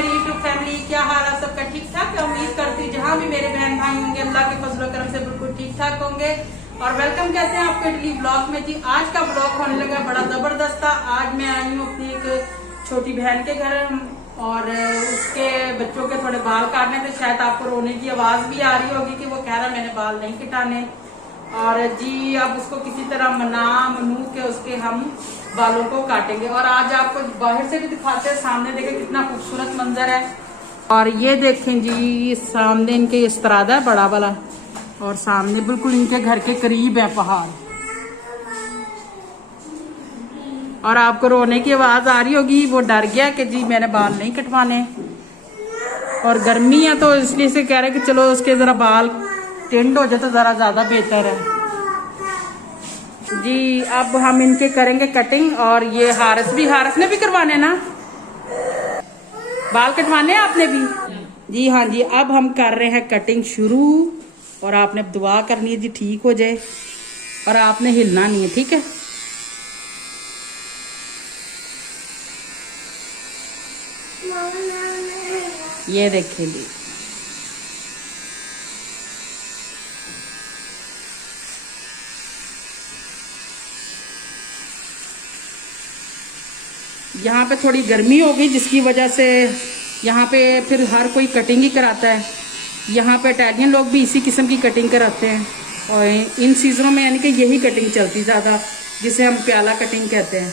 मेरी YouTube family, क्या हाल है सबका? ठीक ठाक? उम्मीद करती हूँ जहाँ भी मेरे बहन भाई होंगे अल्लाह के फजल करम से बिल्कुल ठीक ठाक होंगे। और वेलकम कहते हैं आपको इटली ब्लॉग में जी। आज का ब्लॉग होने लगा बड़ा जबरदस्त था। आज मैं आई हूँ अपनी एक छोटी बहन के घर और उसके बच्चों के थोड़े बाल काटने थे। शायद आपको रोने की आवाज भी आ रही होगी कि वो कह रहा मैंने बाल नहीं कटाने। और जी अब उसको किसी तरह मनू के उसके हम बालों को काटेंगे। और आज आपको बाहर से भी दिखाते हैं, सामने देखें कितना खूबसूरत मंजर है। और ये देखें जी सामने इनके इस्तरादा है बड़ा वाला, और सामने बिल्कुल इनके घर के करीब है पहाड़। और आपको रोने की आवाज आ रही होगी, वो डर गया कि जी मैंने बाल नहीं कटवाने। और गर्मी है तो इसलिए से कह रहे कि चलो उसके जरा बाल टेंड हो जाए तो जरा ज्यादा बेहतर है जी। अब हम इनके करेंगे कटिंग। और ये हारिस ने भी करवाने ना, बाल कटवाने हैं आपने भी जी? हाँ जी। अब हम कर रहे हैं कटिंग शुरू। और आपने दुआ करनी है जी ठीक हो जाए, और आपने हिलना नहीं है, ठीक है? ये देखिए जी, यहाँ पे थोड़ी गर्मी हो गई जिसकी वजह से यहाँ पे फिर हर कोई कटिंग ही कराता है। यहाँ पे इटालियन लोग भी इसी किस्म की कटिंग कराते हैं। और इन सीजनों में यानी कि यही कटिंग चलती ज़्यादा, जिसे हम प्याला कटिंग कहते हैं।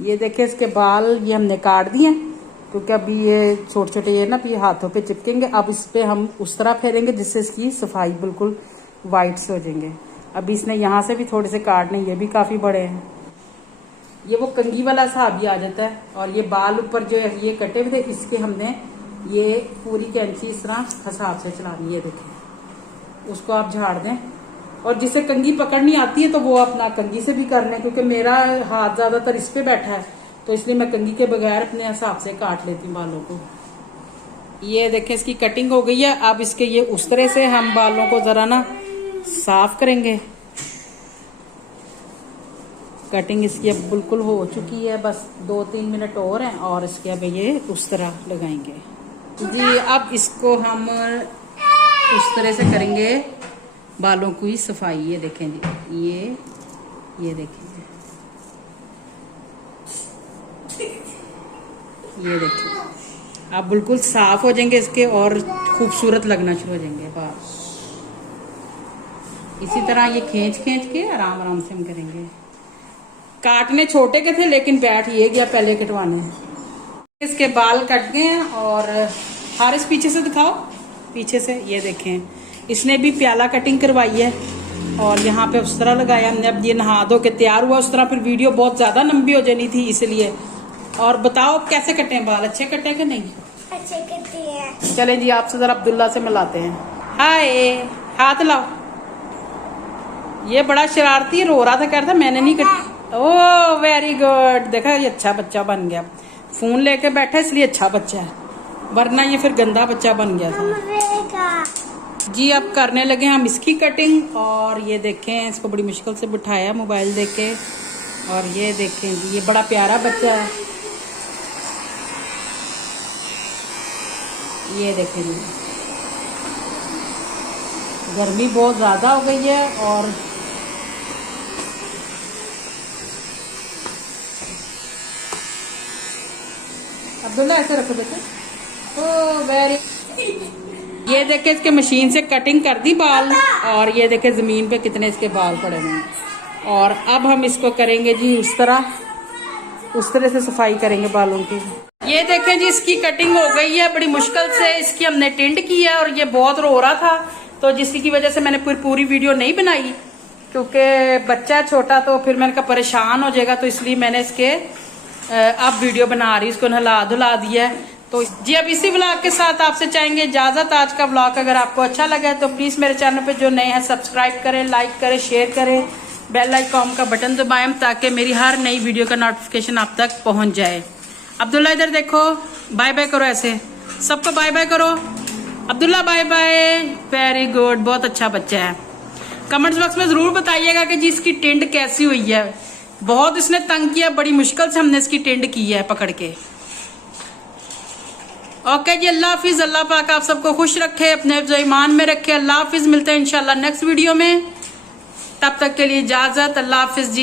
ये देखिए इसके बाल ये हमने काट दिए क्योंकि अभी ये छोटे छोटे ये ना भी हाथों पे चिपकेंगे। अब इस पे हम उस तरह फेरेंगे जिससे इसकी सफाई बिल्कुल वाइट से हो जाएंगे। अभी इसने यहाँ से भी थोड़े से काटने, ये भी काफी बड़े हैं। ये वो कंघी वाला हिसाब भी आ जाता है। और ये बाल ऊपर जो है ये कटे हुए थे, इसके हमने ये पूरी कैंची इस तरह हिसाब से चलानी है। देखें उसको आप झाड़ दें। और जिसे कंघी पकड़नी आती है तो वो अपना कंघी से भी कर लें, क्योंकि मेरा हाथ ज्यादातर इस पे बैठा है तो इसलिए मैं कंघी के बगैर अपने हिसाब से काट लेती हूँ बालों को। ये देखें इसकी कटिंग हो गई है। अब इसके ये उस तरह से हम बालों को जरा ना साफ करेंगे। कटिंग इसकी अब बिल्कुल हो चुकी है, बस 2-3 मिनट और हैं और इसके अब ये उस तरह लगाएंगे जी। अब इसको हम उस तरह से करेंगे बालों की सफाई। ये देखें जी, ये देखें, ये देखें अब बिल्कुल साफ हो जाएंगे इसके और खूबसूरत लगना शुरू हो जाएंगे बाल। इसी तरह ये खींच के आराम आराम से हम करेंगे। काटने छोटे के थे लेकिन बैठ ये गया पहले कटवाने। इसके बाल कट गए हैं। और हारिस पीछे से दिखाओ, पीछे से ये देखें इसने भी प्याला कटिंग करवाई है। और यहाँ पे उस तरह लगाया हमने। अब ये नहा धो के तैयार हुआ उस तरह, फिर वीडियो बहुत ज्यादा लंबी हो जानी थी इसलिए। और बताओ कैसे कटे हैं बाल? अच्छे कटे कि नहीं? अच्छे कटे हैं। चले जी आपसे जरा अब्दुल्ला से मिलाते हैं। हाय, हाथ लाओ। ये बड़ा शरारती रो रहा था, कह रहा था मैंने नहीं कटी। ओह वेरी गुड, देखा ये अच्छा बच्चा बन गया। फोन लेके बैठा इसलिए अच्छा बच्चा है, वरना ये फिर गंदा बच्चा बन गया था जी। अब करने लगे हम इसकी कटिंग। और ये देखें इसको बड़ी मुश्किल से बिठाया मोबाइल देख के। और ये देखें जी ये बड़ा प्यारा बच्चा है। ये देखें जी गर्मी बहुत ज्यादा हो गई है। और अब्दुल्ला ऐसे रखो बेटे। ओ वेरी, ये देखे इसके मशीन से कटिंग कर दी बाल। और ये देखे जमीन पे कितने इसके बाल पड़े हुए हैं। और अब हम इसको करेंगे जी उस तरह से सफाई करेंगे बालों की। ये देखें जी इसकी कटिंग हो गई है। बड़ी मुश्किल से इसकी हमने टिंड की है। और ये बहुत रो रहा था तो जिसकी वजह से मैंने पूरी वीडियो नहीं बनाई, क्योंकि बच्चा छोटा तो फिर मैंने कहा परेशान हो जाएगा, तो इसलिए मैंने इसके अब वीडियो बना रही, इसको नहला धुला दिया है। तो जी अब इसी व्लॉग के साथ आपसे चाहेंगे इजाजत। आज का व्लॉग अगर आपको अच्छा लगा तो प्लीज मेरे चैनल पे जो नए हैं सब्सक्राइब करें, लाइक करें, शेयर करें, बेल आइकॉन का बटन दबाएं ताकि मेरी हर नई वीडियो का नोटिफिकेशन आप तक पहुंच जाए। अब्दुल्ला इधर देखो, बाय बाय करो, ऐसे सबको बाय बाय करो। Abdullah bye bye, very good, बहुत अच्छा बच्चा है। कमेंट्स बॉक्स में जरूर बताइएगा कि जी इसकी टिंड कैसी हुई है। बहुत इसने तंग किया, बड़ी मुश्किल से हमने इसकी टिंड की है पकड़ के। ओके जी, अल्लाह हाफिज। अल्लाह पाक आप सबको खुश रखे, अपने हिफ्ज़ ईमान में रखे। अल्लाह हाफिज। मिलते हैं इंशाल्लाह नेक्स्ट वीडियो में, तब तक के लिए इजाजत। अल्लाह हाफिज जी।